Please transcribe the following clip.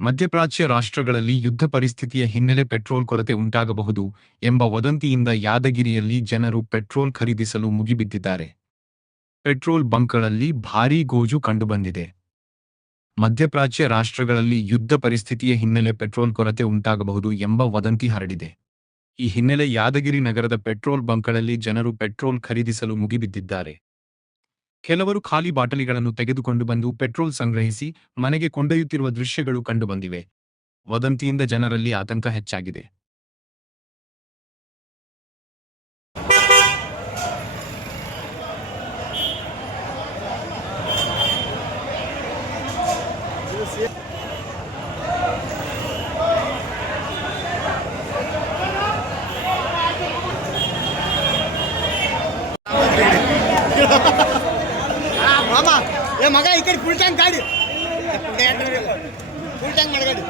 ಮಧ್ಯಪ್ರಾಚ್ಯ ರಾಷ್ಟ್ರಗಳಲ್ಲಿ ಯುದ್ಧ ಪರಿಸ್ಥಿತಿಯ ಹಿನ್ನೆಲೆ ಪೆಟ್ರೋಲ್ ಕೊರತೆ ಉಂಟಾಗಬಹುದು ಎಂಬ ವದಂತಿಯಿಂದ ಯಾದಗಿರಿಯಲ್ಲಿ ಜನರು ಪೆಟ್ರೋಲ್ ಖರೀದಿಸಲು ಮುಗಿಬಿದ್ದಿದ್ದಾರೆ. ಪೆಟ್ರೋಲ್ ಬಂಕ್ಗಳಲ್ಲಿ ಭಾರೀ ಗೋಜು ಕಂಡುಬಂದಿದೆ. ಮಧ್ಯಪ್ರಾಚ್ಯ ರಾಷ್ಟ್ರಗಳಲ್ಲಿ ಯುದ್ಧ ಪರಿಸ್ಥಿತಿಯ ಹಿನ್ನೆಲೆ ಪೆಟ್ರೋಲ್ ಕೊರತೆ ಉಂಟಾಗಬಹುದು ಎಂಬ ವದಂತಿ ಹರಡಿದೆ. ಈ ಹಿನ್ನೆಲೆ ಯಾದಗಿರಿ ನಗರದ ಪೆಟ್ರೋಲ್ ಬಂಕ್ಗಳಲ್ಲಿ ಜನರು ಪೆಟ್ರೋಲ್ ಖರೀದಿಸಲು ಮುಗಿಬಿದ್ದಿದ್ದಾರೆ. ಕೆಲವರು ಖಾಲಿ ಬಾಟಲಿಗಳನ್ನು ತೆಗೆದುಕೊಂಡು ಬಂದು ಪೆಟ್ರೋಲ್ ಸಂಗ್ರಹಿಸಿ ಮನೆಗೆ ಕೊಂಡೊಯ್ಯುತ್ತಿರುವ ದೃಶ್ಯಗಳು ಕಂಡುಬಂದಿವೆ. ವದಂತಿಯಿಂದ ಜನರಲ್ಲಿ ಆತಂಕ ಹೆಚ್ಚಾಗಿದೆ. ಮಗ ಈ ಕಡೆ ಫುಲ್ ಟ್ಯಾಂಕ್ ಗಾಡಿ ಫುಲ್ ಟ್ಯಾಂಕ್ ಮಾಡಿ ಗಾಡಿ